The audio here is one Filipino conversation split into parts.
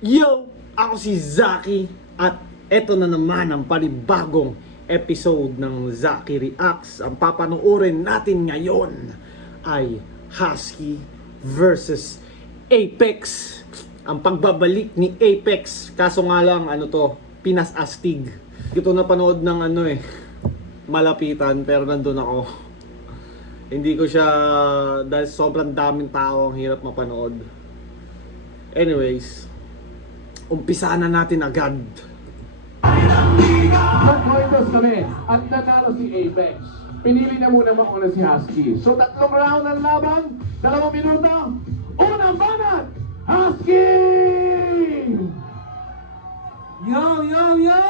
Yo! Ako si Zaki at eto na naman ang panibagong episode ng Zaki Reacts. Ang papanoorin natin ngayon ay Husky versus Apex. Ang pagbabalik ni Apex. Kaso nga lang, Pinas Astig. Ito napanood ng malapitan pero nandun ako. Hindi ko siya, dahil sobrang daming tao, ang hirap mapanood. Anyways, umpisa na natin agad. Nag-cointos kami at nanalo si Apex. Pinili na muna mauna si Husky. So 3 round ng laban, 2 minuto. Unang banat, Husky! Yo, yo, yo!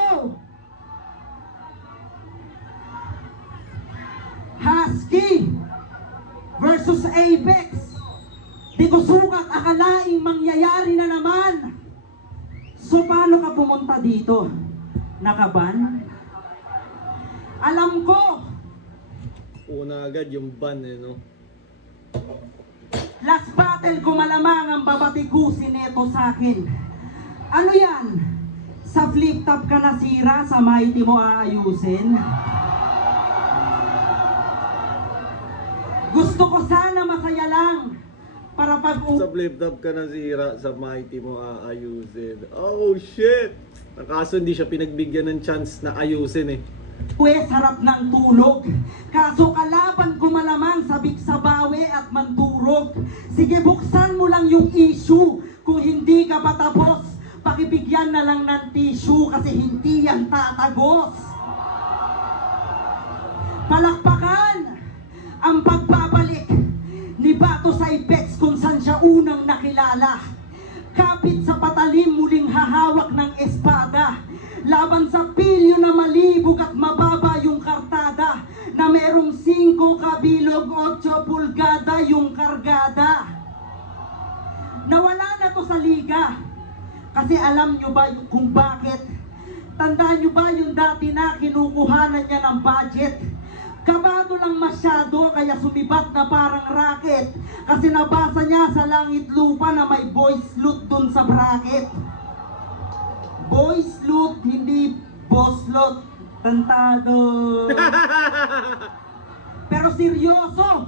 Husky versus Apex. Di ko sukat akalaing mangyayari na naman. So paano ka pumunta dito? Nakaban? Alam ko, Una agad yung ban last battle ko malamang ang babatikusin nito sa akin. Ano yan? Sa flip top ka nasira, sa mighty mo aayusin? Gusto ko sana masaya lang para pag Sa flip top ka nasira, sa mighty mo aayusin. Oh shit! Kaso hindi siya pinagbigyan ng chance na ayusin Pwes harap ng tulog. Kaso kalaban ko malamang sabik sa bawi at mandurog. Sige, buksan mo lang yung issue. Kung hindi ka pa tapos, pakibigyan na lang ng tissue kasi hindi yan tatagos. Palakpakan ang pagbabalik ni Bato sa Apex kung saan siya unang nakilala. Kapit sa patalim, muling hahawak ng espada. Laban sa pilyo na malibog at mababa yung kartada, na merong 5 kabilog, 8 pulgada yung kargada. Nawala na to sa liga. Kasi alam nyo ba kung bakit? Tandaan nyo ba yung dati na kinukuhanan niya ng budget? Kabado lang masyado kaya sumibat na parang racket. Kasi nabasa niya sa langit lupa na may voice loot dun sa bracket. Voice loot, hindi boss loot. Tantado. Pero seryoso,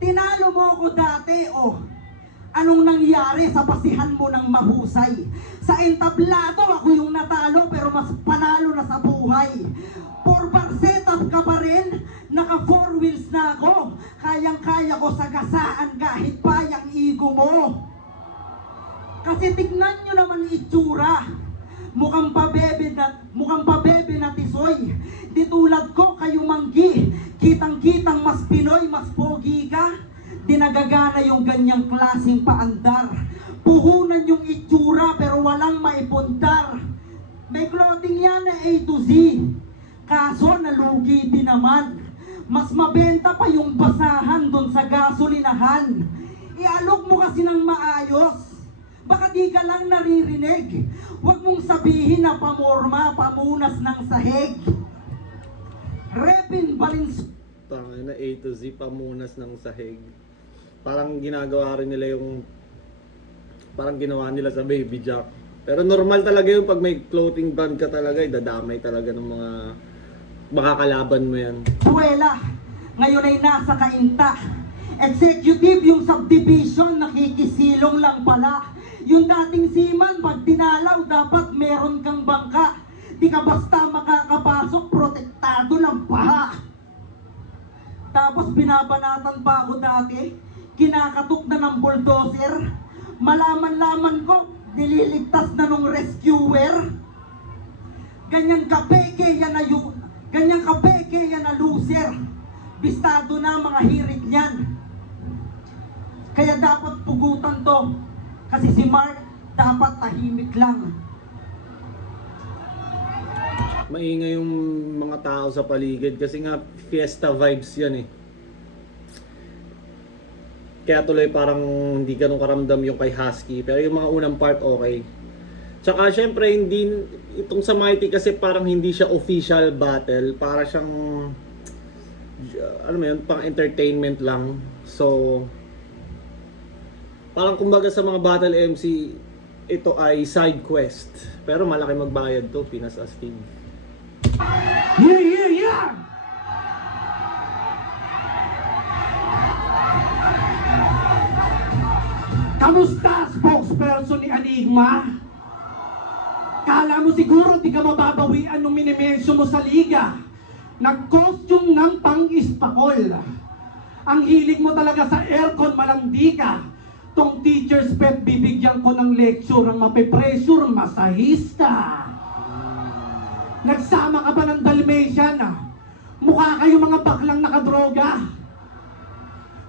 tinalo mo ko dati, anong nangyari sa pasihan mo ng mahusay? Sa entablado, ako yung natalo pero mas panalo na sa buhay. 4-bar setup ka pa rin, naka 4 wheels na ako. Kayang-kaya ko sagasaan kahit pa yung ego mo. Kasi tignan nyo naman itsura. Mukhang pabebe na tisoy. Di tulad ko kayo manggi. Kitang-kitang mas Pinoy, mas pogi ka. Di nagagana yung ganyang klaseng paandar. Puhunan yung itsura pero walang maipundar. May clothing yan na A to Z. Kaso nalugi din naman. Mas mabenta pa yung basahan doon sa gasolinahan. Ialok mo kasi ng maayos. Baka di ka lang naririnig. Huwag mong sabihin na pamorma, pamunas ng sahig. Repin Balins. Tangin na A to Z, pamunas ng sahig. Parang ginagawa rin nila parang ginawa nila sa Baby Jack. Pero normal talaga yung pag may clothing brand ka talaga, dadamay talaga ng mga makakalaban mo yan. Buwela, ngayon ay nasa kainta. Executive yung subdivision, nakikisilong lang pala. Yung dating seaman, pag tinalaw, dapat meron kang bangka. Di ka basta makakapasok, protektado ng paha. Tapos binabanatan pa ako dati, kinakatok na ng bulldozer. Malaman-laman ko, nililigtas na nung rescuer. Ganyan kapeke yan na loser. Bistado na mga hirit niyan. Kaya dapat pugutan to. Kasi si Mark dapat tahimik lang. Maingay yung mga tao sa paligid kasi nga fiesta vibes yan Kaya tuloy parang hindi ganun karamdam yung kay Husky. Pero yung mga unang part okay. Tsaka syempre itong sa Mighty kasi parang hindi siya official battle. Para siyang pang entertainment lang. So parang kumbaga sa mga battle MC, ito ay side quest. Pero malaki magbayad to, Pinas Astig. Yeah, yeah, yeah! Kamusta, spokesperson ni Enigma? Kala mo siguro di ka mababawian nung minimensyo mo sa liga. Nag-costume ng pang-ispakol. Ang hilig mo talaga sa aircon, malandi ka. Tong teacher's pet, bibigyan ko ng lecture ang mapipressure, masahista. Nagsama ka ba ng Dalmatian? Mukha kayo mga baklang nakadroga.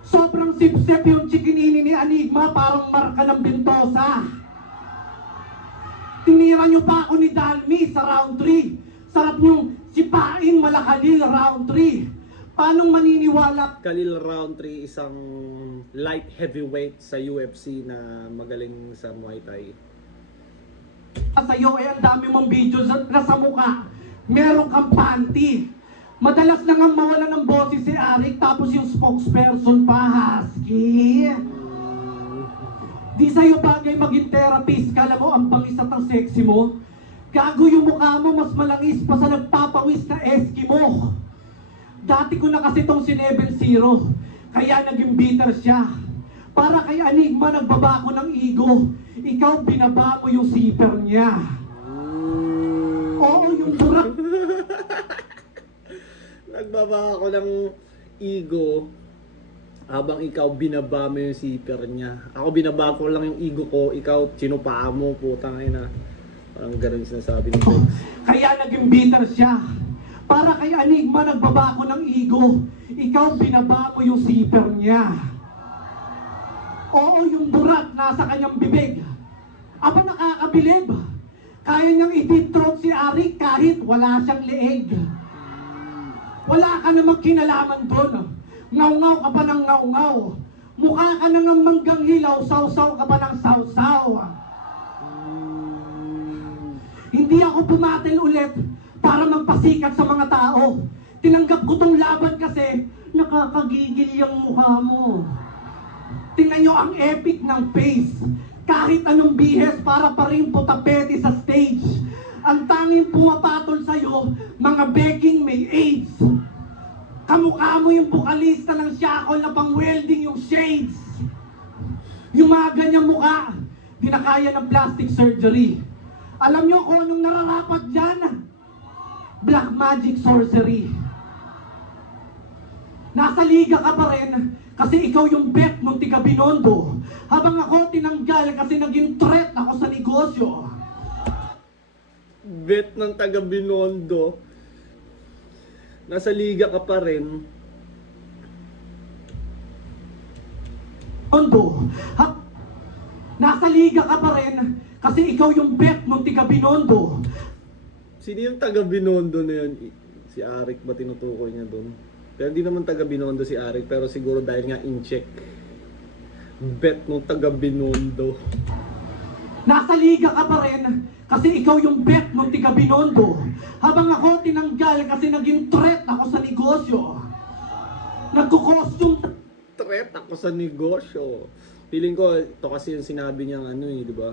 Sobrang sip-sip yung chikinini ni Enigma, parang marka ng Bentosa. Tinira nyo pa ako ni Dalmi sa round 3. Sarap nyo sipain Malakalil round 3. Paano maniniwala? Khalil round 3, isang light heavyweight sa UFC na magaling sa Muay Thai. Sa'yo ang dami mong videos na sa mukha. Meron kang panty. Madalas na nga mawala ng boses si Arik, tapos yung spokesperson pa, Husky. Di sa'yo bagay maging therapist, kala mo ang bangis at ang sexy mo. Gago yung mukha mo, mas malangis pa sa nagpapawis na Eskimo. Dati ko na kasi tong sineben-zero, kaya naging bitter siya. Para kay Enigma, nagbaba ko ng ego. Ikaw, binaba mo yung zipper niya. Oo, yung burak. Nagbaba ako ng ego habang ikaw binaba mo yung zipper niya. Ako binaba ko lang yung ego ko, ikaw sinupaa mo, putang ina. Parang ganun sinasabi ni Bex. Kaya naging bitter siya. Para kay Enigma, nagbaba ko ng ego. Ikaw, binaba mo yung zipper niya. Oo, yung burat nasa kanyang bibig. Aba, nakakabilib. Kaya niyang i-deep throat si Arik kahit wala siyang leeg. Wala ka namang kinalaman doon. Ngaw-ngaw ka pa ng ngaw-ngaw. Mukha ka na ng manggang hilaw, saw-saw ka pa ng saw-saw. Hindi ako pumatel ulit para magpasikat sa mga tao. Tinanggap ko tong laban kasi nakakagigil yung mukha mo. Tingnan nyo ang epic ng pace. Kahit anong bihes para pa rin tapete sa stage. Ang tanging pumapatol sa'yo, mga begging may AIDS. Kamukha mo yung bukalista ng shackle na pang-welding yung shades. Yung mga ganyang mukha, di na kaya ng plastic surgery. Alam nyo kung anong nararapat dyan? Black magic sorcery. Nasa liga ka pa rin kasi ikaw yung bet ng tiga Binondo. Habang ako tinanggal kasi naging threat ako sa negosyo. Bet ng taga Binondo. Nasa liga ka pa rin. Nasa liga ka pa rin kasi ikaw yung bet ng tiga Binondo. Sino yung taga Binondo na yun? Si Arik ba tinutukoy niya doon? Pero hindi naman taga Binondo si Arik, pero siguro dahil nga in-check. Bet ng taga Binondo. Nasa liga ka pa rin kasi ikaw yung bet ng tiga Binondo. Habang ako tinanggal kasi naging threat ako sa negosyo. Nagko-costume. Threat ako sa negosyo. Feeling ko, ito kasi yung sinabi niyang ano eh, di ba?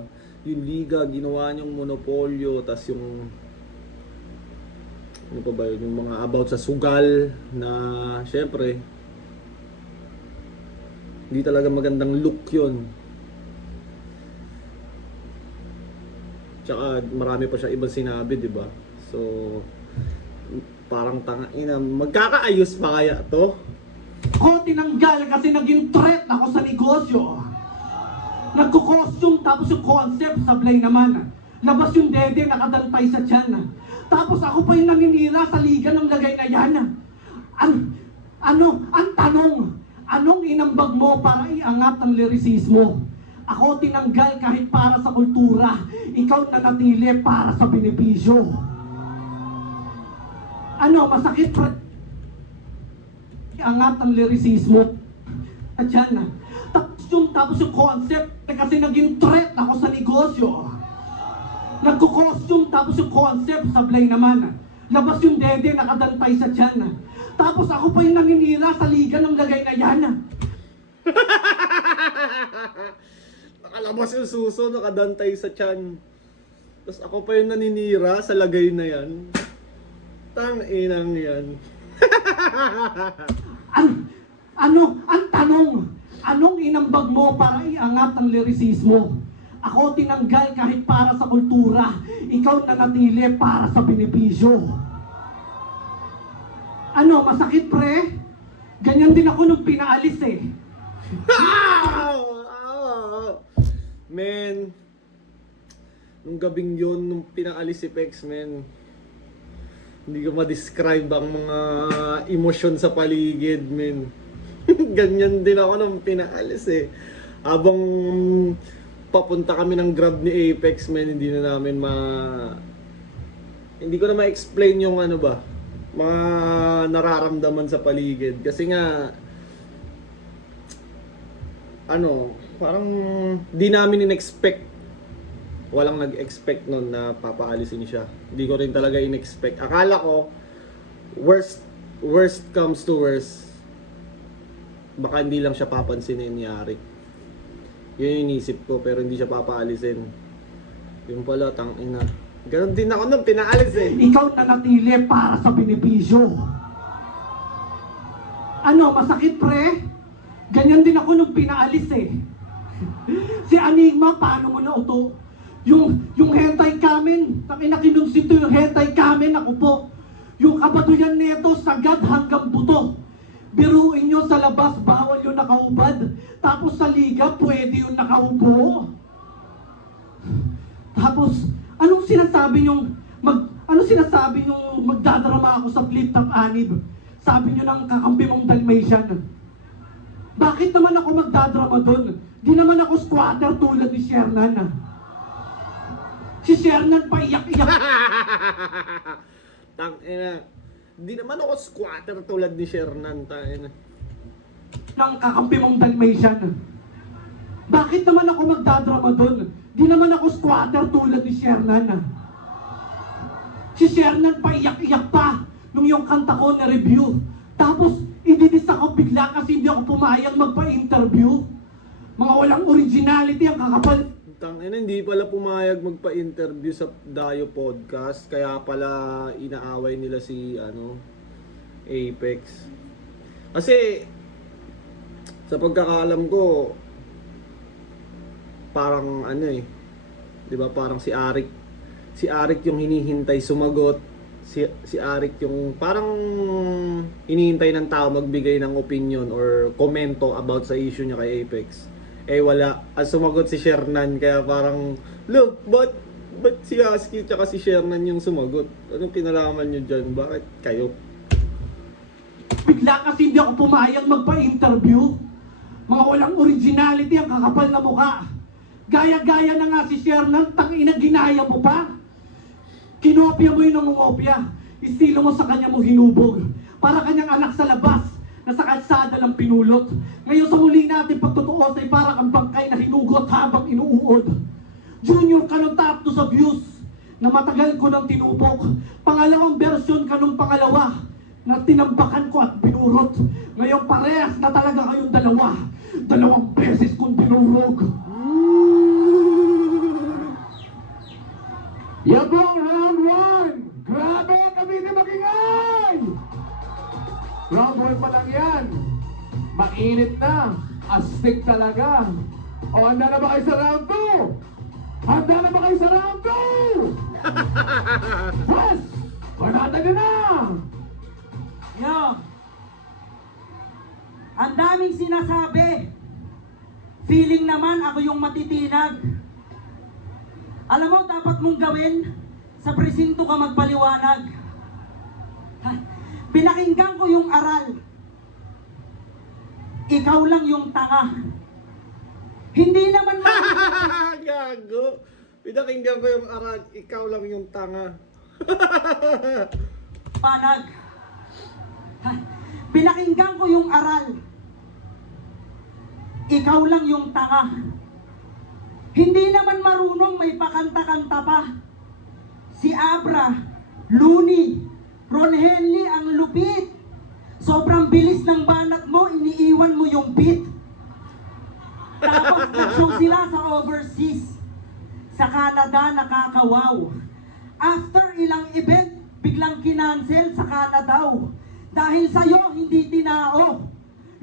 Yung liga, ginawa niyong monopolyo, tas yung ano pa ba yun, yung mga about sa sugal na syempre hindi talaga magandang look yun. Tsaka marami pa siya ibang sinabi, di ba? So parang tangina, magkakaayos pa kaya to? Ako tinanggal kasi naging threat ako sa negosyo. Nagko-costume tapos yung concept sablay naman. Labas yung dede nakadantay sa tiyan. Tapos ako pa yung naninira sa liga ng lagay na yan. Ang tanong, anong inambag mo para iangat ang lyricismo? Ako tinanggal kahit para sa kultura. Ikaw nanatili para sa benepisyo. Ano, masakit pa iangat ang lyricismo. At yan, tapos yung concept kasi naging threat ako sa negosyo. Nagko-costume tapos yung concept sablay naman. Labas yung dede nakadantay sa tiyan. Tapos ako pa yung naninira sa liga ng lagay na yan. Nakalabas yung suso, nakadantay sa tiyan. Tapos ako pa yung naninira sa lagay na yan. Tang-inang yan. Ang tanong, anong inambag mo para iangat ang lirisismo? Ako tinanggal kahit para sa kultura, ikaw nanatili para sa benepisyo. Ano, masakit pre? Ganyan din ako nung pinaalis eh. Men, nung gabing yun, nung pinaalis si Pex, men, hindi ko ma-describe ang mga emosyon sa paligid, men. Ganyan din ako nung pinaalis eh. Habang papunta kami ng Grab ni Apex, men, hindi ko na ma-explain yung ano ba, mga nararamdaman sa paligid. Kasi nga, parang di namin in-expect. Walang nag-expect nun na papaalisin siya. Hindi ko rin talaga in-expect. Akala ko, worst comes to worst, baka hindi lang siya papansinin ni Arik. Yun yung inisip ko, pero hindi siya papaalisin. Yung pala, tangina. Ganon din ako nung pinaalis eh. Ikaw nanatili para sa benepisyo. Ano, masakit pre? Ganyan din ako nung pinaalis eh. Si Enigma, paano mo na uto? Yung hentai kamen, kinonsito yung hentai kamen, ako po. Yung kabaduyan neto, sagad hanggang buto. Biruin nyo sa labas, bawal yung nakaubad. Tapos sa liga, pwede yung nakaupo. Tapos, anong sinasabi yung magdadrama ako sa flip-top anib? Sabi nyo ng kakampi mong Dalmatian. Bakit naman ako magdadrama doon? Di naman ako squatter tulad ni Shernan. Si Shernan pa iyak-iyak. Tangina. Di naman ako squatter tulad ni Shernan, tangina. Ng kakampi mong Dalmatian. Bakit naman ako magdadrama doon? Di naman ako squatter tulad ni Shernan. Si Shernan pa iyak-iyak pa nung yung kanta ko na review. Tapos, ididis ako bigla kasi hindi ako pumayag magpa-interview. Mga walang originality ang kakapal. Tangina, hindi pala pumayag magpa-interview sa Dayo Podcast. Kaya pala inaaway nila si Apex. Kasi sa pagkakaalam ko, parang 'di ba, parang si Arik yung hinihintay sumagot. Si Arik yung parang hinihintay ng tao magbigay ng opinion or komento about sa issue niya kay Apex. Wala. Sumagot si Shernan, kaya parang, look, ba't si Husky tsaka si Shernan yung sumagot? Anong kinalaman nyo dyan? Bakit kayo? Bigla kasi hindi ako pumayag magpa-interview. Mga walang originality ang kakapal na mukha. Gaya-gaya na nga si Shernan, tangina ginaya mo pa. Kinopya mo yung nangungopya. Estilo mo sa kanya mo hinubog. Para kanyang anak sa labas, na sa kalsada lang pinulot. Ngayon sa muli natin pagtutuos ay para kang bangkay na hinugot habang inuuod. Junior ka nung top to sa views na matagal ko nang tinupok. Pangalawang version ka nung pangalawa na tinambakan ko at binurot. Ngayon parehas na talaga kayong dalawa. Dalawang beses kong dinurog. Yabong round 1! Grabe kami ni Makingay! Round 1 pa lang yan. Mainit na. Astig talaga. O, handa na ba kayo sa round 2? Handa na ba kayo sa round 2? Yes! Panataga na! Yo! Ang daming sinasabi. Feeling naman ako yung matitinag. Alam mo, dapat mong gawin, sa presinto ka magpaliwanag. Pinakinggan ko yung aral. Ikaw lang yung tanga. Hindi naman Gago. Pinakinggan ko yung aral. Ikaw lang yung tanga. panag. Pinakinggan ko yung aral. Ikaw lang yung tanga. Hindi naman marunong, may pakanta-kanta pa. Si Abra, Looney, Ron Henley ang lupit. Sobrang bilis ng banat mo, iniiwan mo yung beat. Tapos, Nag-show sila sa overseas. Sa Canada, nakakawaw. After ilang event, biglang kinancel sa Canada. Dahil sa'yo, hindi tinao.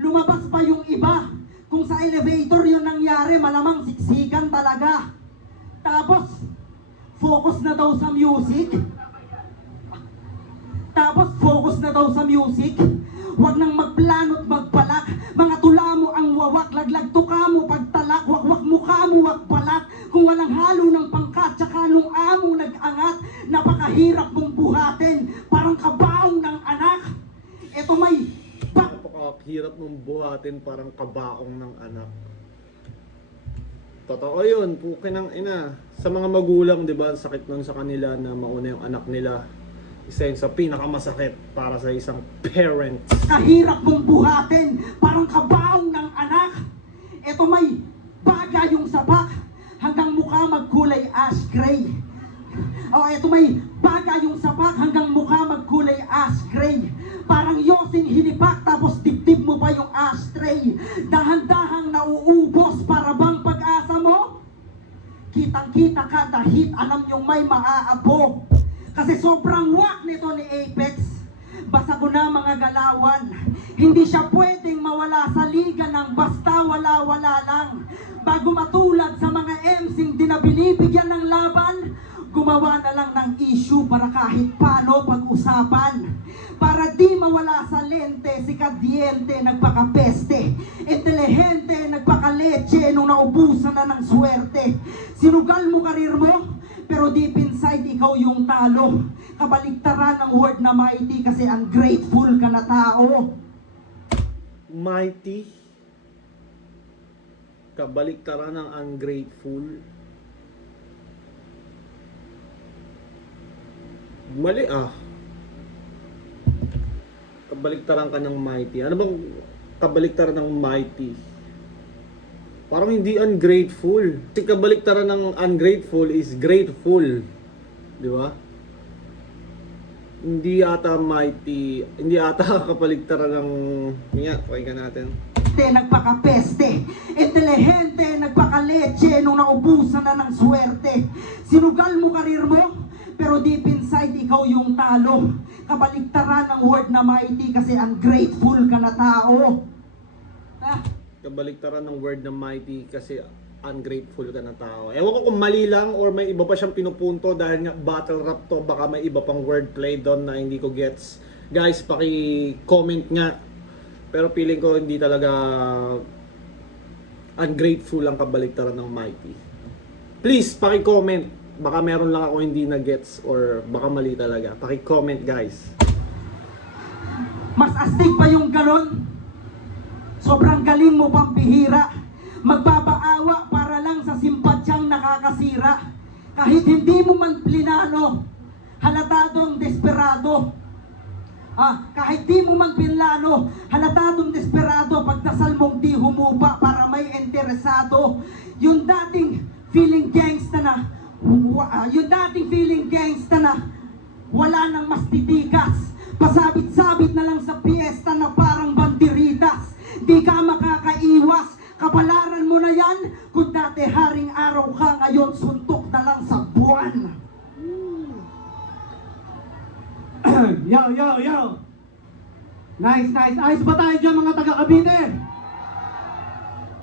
Lumabas pa yung iba. Kung sa elevator yun nangyari, malamang siksikan talaga. Tapos, focus na daw sa music. Huwag nang magplano't magbalak. Mga tula mo ang wawak, laglag tuka mo pagtalak, wakwak mukha mo wag balat. Kung walang halo ng pangkat, tsaka nung amo nag-angat, napakahirap mong buhatin, parang kabaong ng anak. Ito may Napakahirap mong buhatin, parang kabaong ng anak. Totoo yun, pukin ng ina. Sa mga magulang, di ba, sakit nun sa kanila na mauna yung anak nila. Isa yun sa pinakamasakit para sa isang parent. kahirap mong buhatin, parang kabaong ng anak. Ito may baga yung sabak, hanggang mukha magkulay ash gray. Ito may baga yung sabak, hanggang mukha magkulay ash gray. Parang yosing hinipak, tapos dibdib mo pa yung ashtray. Dahan-dahang nauubos, para bang pag-asa mo? Kitang-kita ka dahil alam yung may maaabo. Kasi sobrang wak nito ni Apex. Basa ko na mga galawan. Hindi siya pwedeng mawala sa liga ng basta wala-wala lang. Bago matulad sa mga MC'ng di na binibigyan ng laban, gumawa na lang ng issue para kahit paano pag-usapan. Para di mawala sa lente, si Kadiente nagpakapeste. Intelihente nagpakaleche nung naubusan na ng swerte. Sinugal mo karir mo, pero deep inside, ikaw yung talo. Kabaligtaran ng word na mighty kasi ungrateful ka na tao. Mighty. Kabaliktaran ng ungrateful. Mali ah. Kabaliktaran ka ng mighty. Ano bang kabaliktaran ng mighty? Parang hindi ungrateful. Kasi kabaliktaran ng ungrateful is grateful. Di ba? Hindi ata mighty. Hindi ata kabaliktaran ng... pakinggan natin. Nagpakapeste, intelihente, nagpakaleche nung naubusan na ng swerte. Sinugal mo karir mo, pero deep inside, ikaw yung talo. Kabaliktaran ng word na mighty kasi ungrateful ka na tao. Kabaliktaran ng word na mighty kasi ungrateful ka na tao. Ewan ko kung mali lang or may iba pa siyang pinupunto dahil nga battle rap to, baka may iba pang wordplay doon na hindi ko gets. Guys, paki-comment nga. Pero feeling ko hindi talaga ungrateful ang kabaliktaran ng mighty. Please, paki-comment. Baka meron lang ako hindi na gets or baka mali talaga. Paki-comment guys. Mas astig pa yung ganon. Sobrang galing mo pampihira. Magpapaawa para lang sa simpatyang nakakasira. Kahit hindi mo man plinano, halatadong desperado. Kahit di mo man pinlano, halatadong desperado. Pagdasal mong di humupa para may interesado. Yung dating feeling gangsta na, wala nang mas titikas. Pasabit-sabit na lang sa piyesta na parang banderitas. Di ka makakaiwas, kapalaran mo na yan. Kung dati haring araw ka, ngayon suntok na lang sa buwan. Yo! Nice. Ayos ba tayo dyan mga taga-Cavite?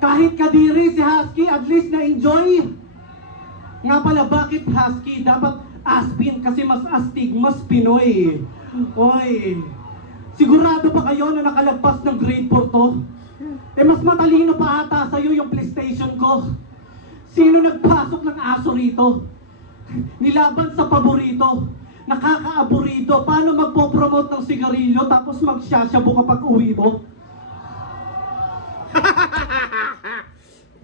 Kahit kadiri si Husky, at least na-enjoy. Nga pala, bakit Husky? Dapat Aspin kasi mas astig, mas Pinoy. Oy, sigurado pa kayo na nakalagpas ng grade 4 to? Mas matalino pa ata sa'yo yung PlayStation ko. Sino nagpasok ng aso rito? Nilaban sa paborito. Nakakaaburido. Paano magpo-promote ng sigarilyo tapos magsyasyabu kapag uwi mo?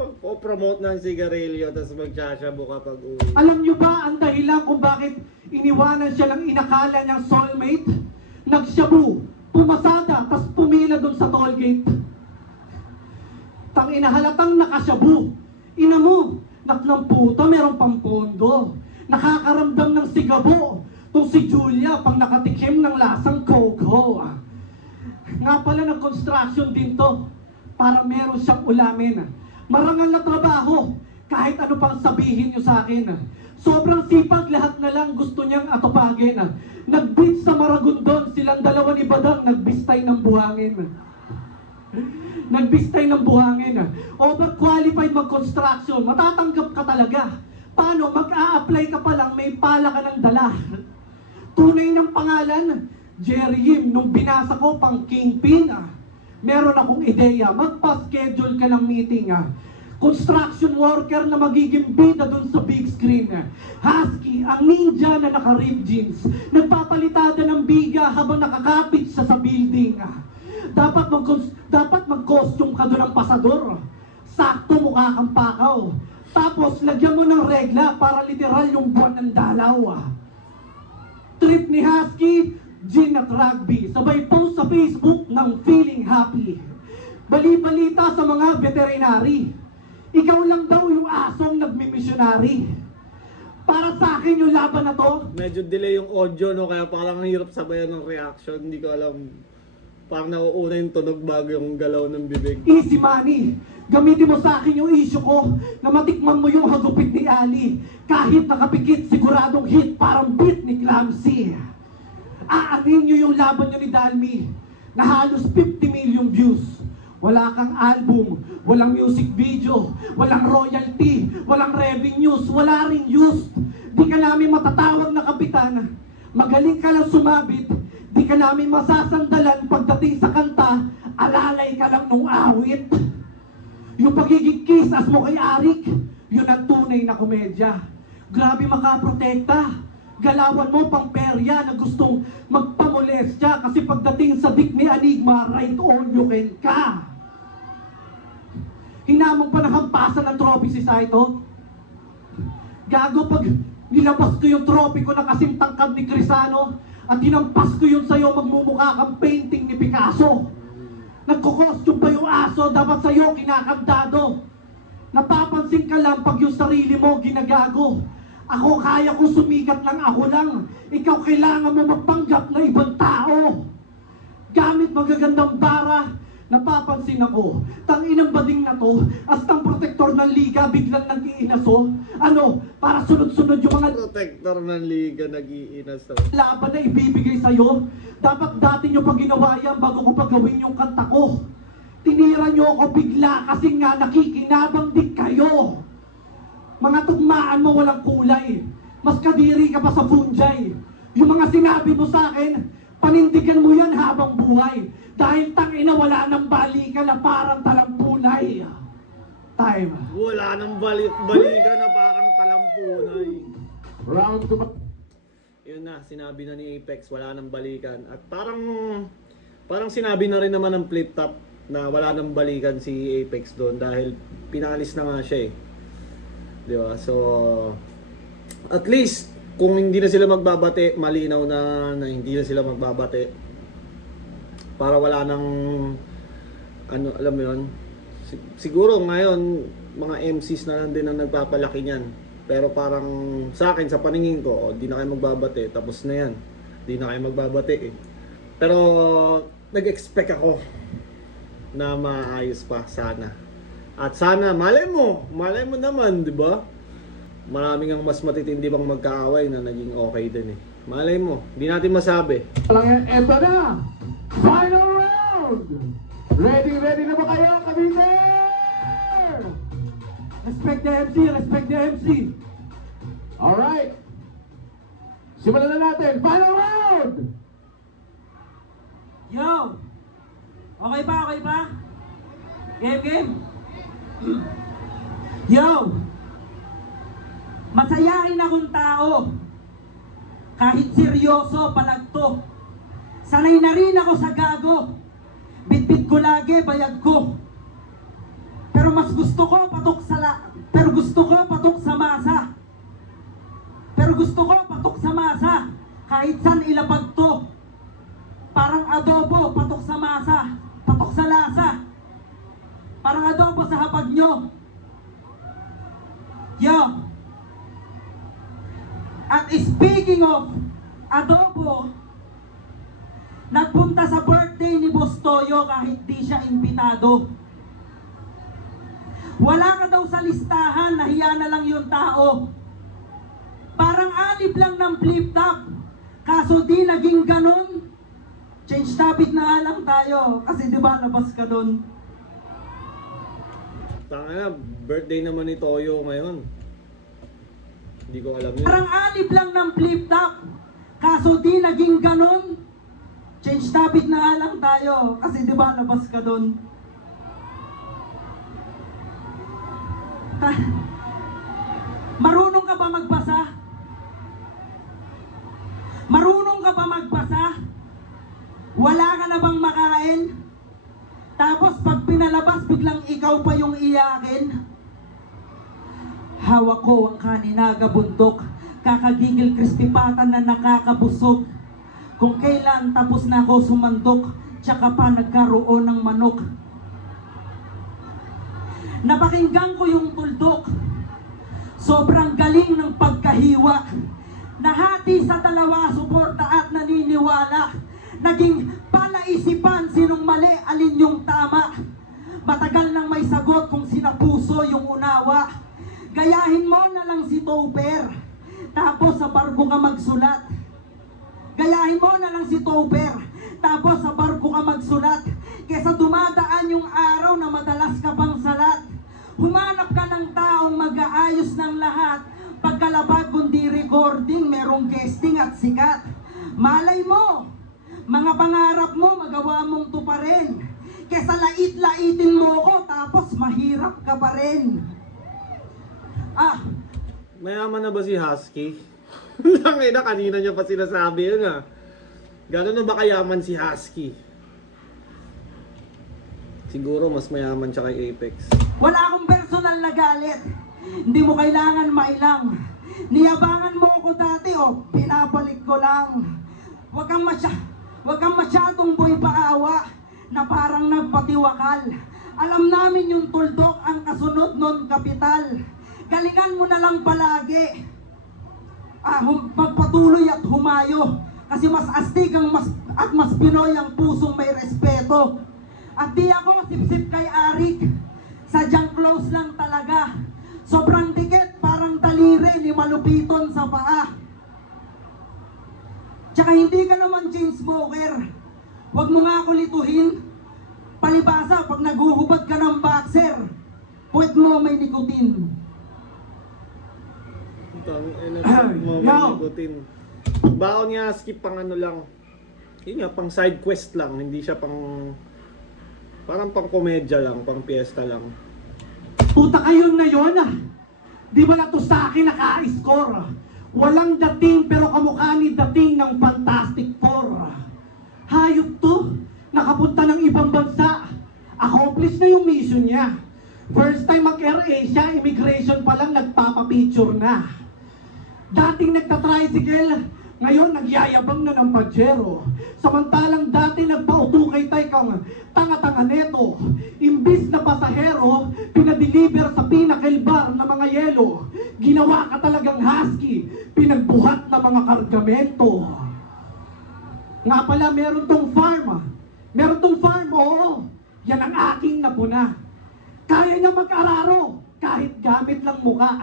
Pag-promote ng sigarilyo tapos magsasabu kapag uwi. Alam nyo ba ang dahilan kung bakit iniwanan siya ng inakala niyang soulmate? Nagsyabu, pumasada, tapos pumila doon sa tollgate. Tang inahalatang nakasyabu. Ina mo, naklang puto, merong pampondo. Nakakaramdam ng sigabo. Itong si Julia, pang nakatikim ng lasang coco. Nga pala ng construction din to, para meron siyang ulamin. Marangal na trabaho, kahit ano pang sabihin nyo sa akin. Sobrang sipag, lahat na lang gusto niyang atupagin. Nag-beach sa Maragondon, silang dalawa ni Badang, nagbistay ng buhangin. Nagbistay ng buhangin. Overqualified mag-construction, matatanggap ka talaga. Paano? Mag-a-apply ka pa lang, may pala ka ng dala. Tunay ng pangalan, Jerry Yim. Nung binasa ko pang kingpin, meron akong ideya. Magpa-schedule ka ng meeting. Construction worker na magiging bida dun sa big screen. Husky, ang ninja na naka-ripped jeans. Nagpapalitada ng biga habang nakakapit siya sa building. Dapat mag-costume ka doon ng pasador. Sakto mukha kang pakaw. Tapos lagyan mo ng regla para literal yung buwan ng dalaw. Trip ni Husky, gin at rugby. Sabay post sa Facebook ng feeling happy. Bali-balita sa mga veterinary. Ikaw lang daw yung asong nagmimisyonary. Para sa akin yung laban na to. Medyo delay yung audio, no? Kaya parang ang hirap sabayan ng reaction. Hindi ko alam. Parang nauuna yung tunog bago yung galaw ng bibig. Easy money. Gamitin mo sa akin yung issue ko na matikman mo yung hagupit ni Ali. Kahit nakapikit, siguradong hit, parang beat ni Clamsy. Aanin nyo yung laban nyo ni Dalmi na halos 50 million views. Wala kang album, walang music video, walang royalty, walang revenues, wala ring use. Di ka namin matatawag na kapitan. Magaling ka lang sumabit. Di ka namin masasandalan pagdating sa kanta. Alalay ka lang nung awit. Yung pagiging kiss-ass mo kay Arik, yun ang tunay na komedya. Grabe makaprotekta. Galawan mo pang perya na gustong magpamolestya kasi pagdating sa dik ni Enigma, right all you can ka. Hinamang pa nakampasan ng trophy si Saito. Gago, pag nilabas ko yung trophy ko na kasing tangkad ni Crisano at hinampas ko yun sa'yo, magmumukha kang painting ni Picasso. Nagko-costume pa yung aso, dapat sa'yo kinakantado. Napapansin ka lang pag yung sarili mo ginagago. Ako kaya ko sumikat lang, ako lang. Ikaw kailangan mo magpanggap na ibang tao. Gamit magagandang bara, napapansin ako, tanginang bading na to, astang protektor ng liga, biglang nag-iinaso. Ano, para sunod-sunod yung mga Protector ng liga, nag-iinas. laban na ibibigay sa'yo. Dapat dati nyo pa ginawa yan bago ko pagawin yung kanta ko. Tinira nyo ako bigla kasi nga nakikinabang din kayo. Mga tugmaan mo walang kulay. Mas kadiri ka pa sa fungi. Yung mga sinabi mo sa akin, panindigan mo yan habang buhay. Dahil tangina wala nang balikan na parang talampunay. Time. Wala nang balikan na parang talampunay. Round 2. Yun na, sinabi na ni Apex, wala nang balikan. At parang sinabi na rin naman ng flip top na wala nang balikan si Apex doon dahil pinalis na nga siya eh. Di ba? So, at least, kung hindi na sila magbabate, malinaw na hindi na sila magbabate. Para wala nang, ano, alam mo yun, siguro ngayon, mga MCs na lang din ang nagpapalaki niyan. Pero parang sa akin, sa paningin ko, di na kayo magbabate, tapos na yan. Di na kayo magbabate eh. Pero nag-expect ako na maayos pa sana. At sana, malay mo naman, di ba? Maraming ang mas matitindi pang magkaaway na naging okay din eh. Malay mo, di natin masabi. Eto na! Final round! Ready na ba kayo, Cavite? Respect the MC, respect the MC. Alright. Simulan na natin. Final round! Yo! Okay pa? Game? Yo! Masayahin akong tao. Kahit seryoso, palagto. Sanay na rin ako sa gago. Bitbit ko lagi, bayag ko. Pero gusto ko patok sa masa. Kahit saan ilapag to. Parang adobo, patok sa masa. Patok sa lasa. Parang adobo sa hapag nyo. Yo! At speaking of adobo, nagpunta sa birthday ni Boss Toyo kahit di siya imbitado. Wala ka daw sa listahan, nahiya na lang yung tao. Parang alip lang ng flip-top. Kaso di naging ganun. Change topic na nga lang tayo. Kasi di ba labas ka dun? Tanga na, birthday naman ni Toyo ngayon. Hindi ko alam yun. Parang alip lang ng flip-top. Kaso di naging ganun. Change topic na nga lang tayo. Kasi di ba labas ka dun? Marunong ka ba magbasa? Marunong ka ba magbasa? Wala ka na bang makain? Tapos pag pinalabas, biglang ikaw pa yung iyakin? Hawak ko ang kaninaga bundok, kakagigil kristipatan na nakakabusog. Kung kailan tapos na ako sumandok, tsaka pa nagkaroon ng manok. Napakinggan ko yung tuldok, sobrang galing ng pagkahiwa. Nahati sa dalawa, suporta at naniniwala. Naging palaisipan, sinong mali, alin yung tama. Matagal nang may sagot kung sinapuso yung unawa. Gayahin mo na lang si Topper, tapos sa barko ka magsulat. Gayahin mo na lang si Topper, tapos sa barko ka magsulat. Kesa dumadaan yung araw na madalas ka pang salat. Humanap ka ng taong mag-aayos ng lahat. Pagkalabag kundi recording, merong guesting at sikat. Malay mo, mga pangarap mo magawa mong tuparin. Kesa lait-laitin mo ko, tapos mahirap ka pa rin. Mayaman na ba si Husky? Tangina, kanina niya pa sinasabi yun ah. Gano'n na ba kayaman si Husky? Siguro mas mayaman siya kay Apex. Wala akong personal na galit. Hindi mo kailangan mailang. Niyabangan mo ko dati, pinabalik ko lang. Huwag kang masyadong boy paawa na parang nagpatiwakal. Alam namin yung tuldok ang kasunod nun kapital. Galingan mo na lang palagi. Magpatuloy at humayo. Kasi mas astig at mas Pinoy ang pusong may respeto. At di ako sip-sip kay Arik. Sadyang close lang talaga. Sobrang dikit, parang daliri ni malupiton sa paa. Tsaka hindi ka naman chain smoker. Huwag mo nga ako lituhin. Palibasa, pag naguhubad ka ng boxer, puwet mo may nikotin. Mamamigutin. Baon niya, skip pang ano lang. Yun nga, pang side quest lang. Hindi siya pang... Parang pang komedya lang, pang piyesta lang. Puta kayo na yun ah. Di ba na to sa akin naka-score? Walang dating pero kamukha ni dating ng Fantastic Four. Hayop to. Nakapunta ng ibang bansa. Accomplish na yung mission niya. First time mag-Air Asia, immigration pa lang nagpapapicture na. Dating nagtatricycle, ngayon nagyayabang na ng Pajero. Samantalang dati nagpautukay tayo kang tanga-tanga neto. Imbis na pasahero, pinadeliver sa pinnacle bar na mga yelo. Ginawa ka talagang husky, pinagbuhat na mga kargamento. Nga pala, meron tong farm. Meron tong farm, oo. Yan ang aking napuna. Kaya niya mag-araro, kahit gamit lang muka.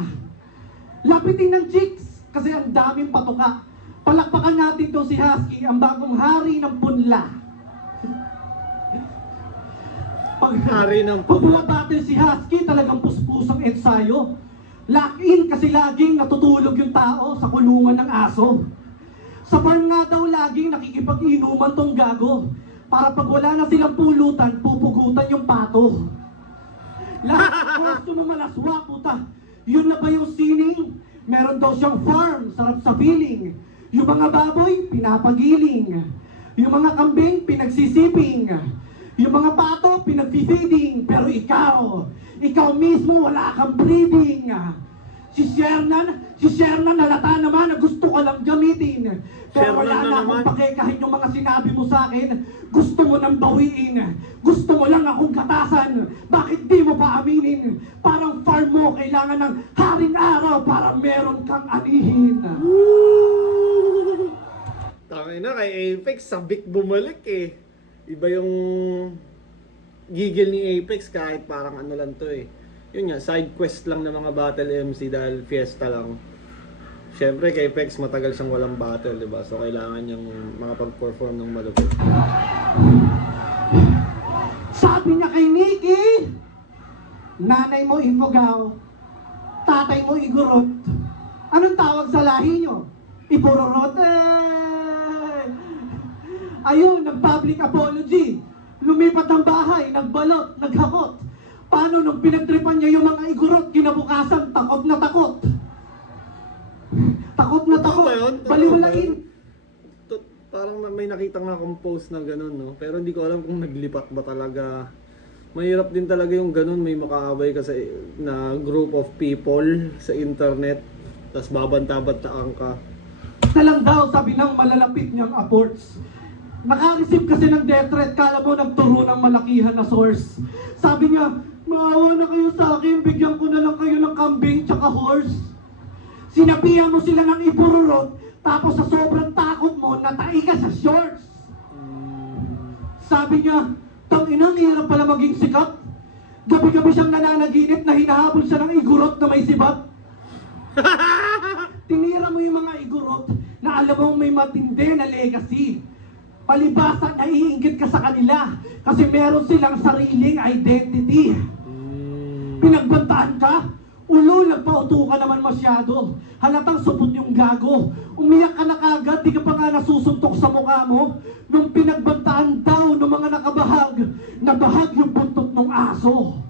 Lapitin ng chicks, kasi ang daming patuka. Palakpakan natin to si Husky, ang bagong hari ng punla. Hari ng Pag punla. natin si Husky, talagang puspusang ensayo. Lock-in kasi laging natutulog yung tao sa kulungan ng aso. Sa farm nga daw laging nakikipag-inuman tong gago. Para pag wala na silang pulutan, pupugutan yung pato. Lahat gusto mo malaswa, puta. Yun na ba yung sining? Meron daw siyang farm, sarap sa feeling. Yung mga baboy, pinapagiling. Yung mga kambing, pinagsisiping. Yung mga pato, pinagfeeding. Pero ikaw mismo wala kang breeding. Si Shernan halata naman na gusto ko lang gamitin. Pero wala na akong pake kahit yung mga sinabi mo sa akin. Gusto mo nang bawiin. Gusto mo lang akong gatasan. Bakit di mo pa aminin? Parang farm mo kailangan ng haring araw para meron kang anihin. Tangin na, kay Apex, sabik bumalik eh. Iba yung gigil ni Apex kahit parang ano lang to eh. yun nga, side quest lang ng mga battle MC dahil fiesta lang. Siyempre kay Pex matagal siyang walang battle, di ba? So kailangan niyang makapag-perform ng malupit. Sabi niya kay Nikki, nanay mo Ifugao, tatay mo Igorot. Anong tawag sa lahi niyo? Ipororot. Ayun, nag-public apology. Lumipat ng bahay, nagbalot, naghakot. Paano nung pinagtripan niya yung mga Igorot, kinabukasan, takot na takot. Takot na takot. Totoo ba yun? Totoo Baliwalain. ba yun? Parang may nakita nga akong post na ganun, no? Pero hindi ko alam kung naglipat ba talaga. Mahirap din talaga yung ganun, may makaabay ka na group of people sa internet, tapos babanta-bantaan ka. Na lang daw, sabi ng malalapit niyang apports. Naka-receive kasi ng death threat, kala mo nagturo ng malakihan na source. Sabi niya, maawa na kayo sa akin, bigyan ko na lang kayo ng kambing tsaka horse. Sinabihan mo sila ng ipururot, tapos sa sobrang takot mo, natai ka sa shorts. Sabi niya, tangina, hirap pala maging sikat. Gabi-gabi siyang nananaginip na hinahabol siya ng igurot na may sibat. Tinira mo yung mga igurot na alam mong may matindi na legacy. Palibasa, naiingit ka sa kanila kasi meron silang sariling identity. Pinagbantaan ka? Ulo, nagpauto ka naman masyado. Halatang supot yung gago. Umiyak ka na kagad, di ka pa nga nasusuntok sa mukha mo. Nung pinagbantaan daw ng mga nakabahag, nabahag yung buntot ng aso.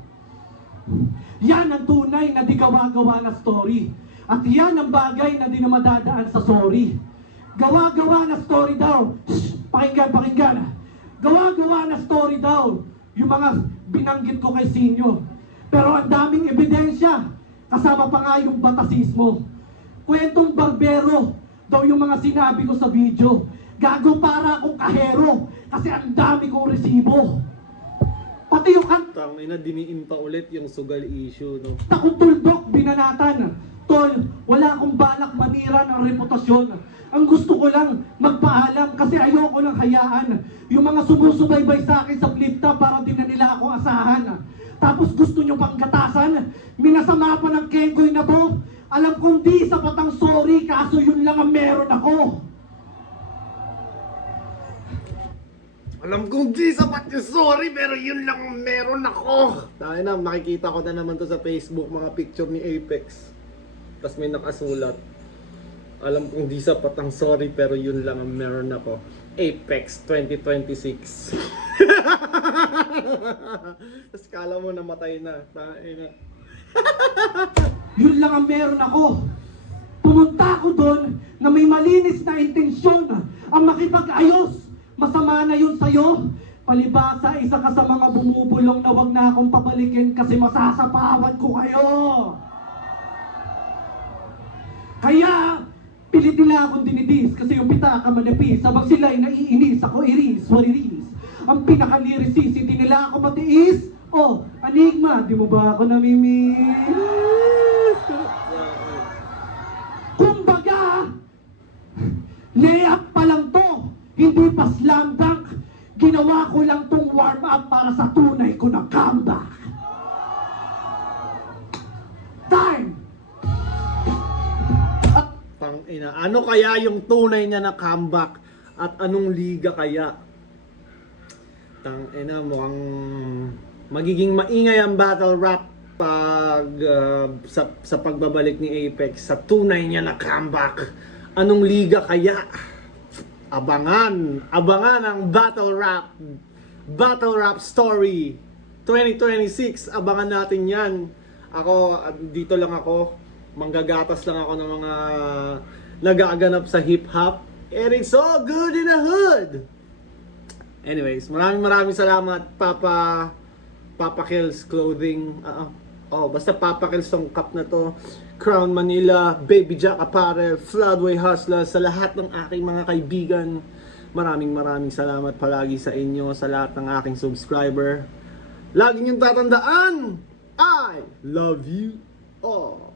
Yan ang tunay na di gawa-gawa na story. At yan ang bagay na di na madadaan sa sorry. Gawa-gawa na story daw. Shh, pakinggan. Gawa-gawa na story daw. Yung mga binanggit ko kay Sinyo. Pero ang daming ebidensya. Kasama pa nga yung batasismo. Kwentong barbero daw yung mga sinabi ko sa video. Gago para akong kahero kasi ang dami kong resibo. Pati yung kanta Tangina, diniin pa ulit yung sugal issue, no? kong tuldok, binanatan. Tol, wala akong balak manira ng reputasyon. Ang gusto ko lang magpaalam kasi ayoko lang hayaan yung mga sumusubaybay sa akin sa flip-top para din na nila ako asahan. Tapos gusto nyo pang gatasan? Minasama pa ng kengkoy na to? Alam kong di sapat ang sorry, kaso yun lang ang meron ako. Alam kong di sapat yung sorry, pero yun lang ang meron ako. Dahil na, makikita ko na naman to sa Facebook, mga picture ni Apex. Tapos may nakasulat. Alam kong di sapat ang sorry, pero yun lang ang meron ako. Apex 2026. Tapos kala mo namatay na. Tangina. Yun lang ang meron ako. Pumunta ako doon na may malinis na intensyon ang makipag-ayos. Masama na yun sa'yo. Palibasa, isa ka sa mga bumubulong na wag na akong pabalikin kasi masasapawan ko kayo. Kaya, pilit nila akong dinidis kasi yung pitaka manipis. Sabag sila ay naiinis, ako iris, wariris. Ang pinaka-lyricist, hindi nila ako matiis. Oh, Enigma, di mo ba ako namimiss? Kumbaga, layup pa lang to, hindi pa slam dunk. Ginawa ko lang tong warm up para sa tunay ko na comeback. Time! Tangina, ano kaya yung tunay niya na comeback? At anong liga kaya? Tangina, mukhang magiging maingay ang battle rap pag sa pagbabalik ni Apex sa tunay niya na comeback. Anong liga kaya? Abangan ang battle rap story 2026. Abangan natin yan. Ako, dito lang ako, manggagatas lang ako ng mga nagaganap sa hip hop, and it's all good in the hood. Anyways, maraming salamat, Papa Kills Clothing. Basta Papa Kills tong cup na to. Crown Manila, Baby Jack Apparel, Floodway Hustler, sa lahat ng aking mga kaibigan. Maraming salamat palagi sa inyo, sa lahat ng aking subscriber. Lagi niyong tatandaan, I love you all.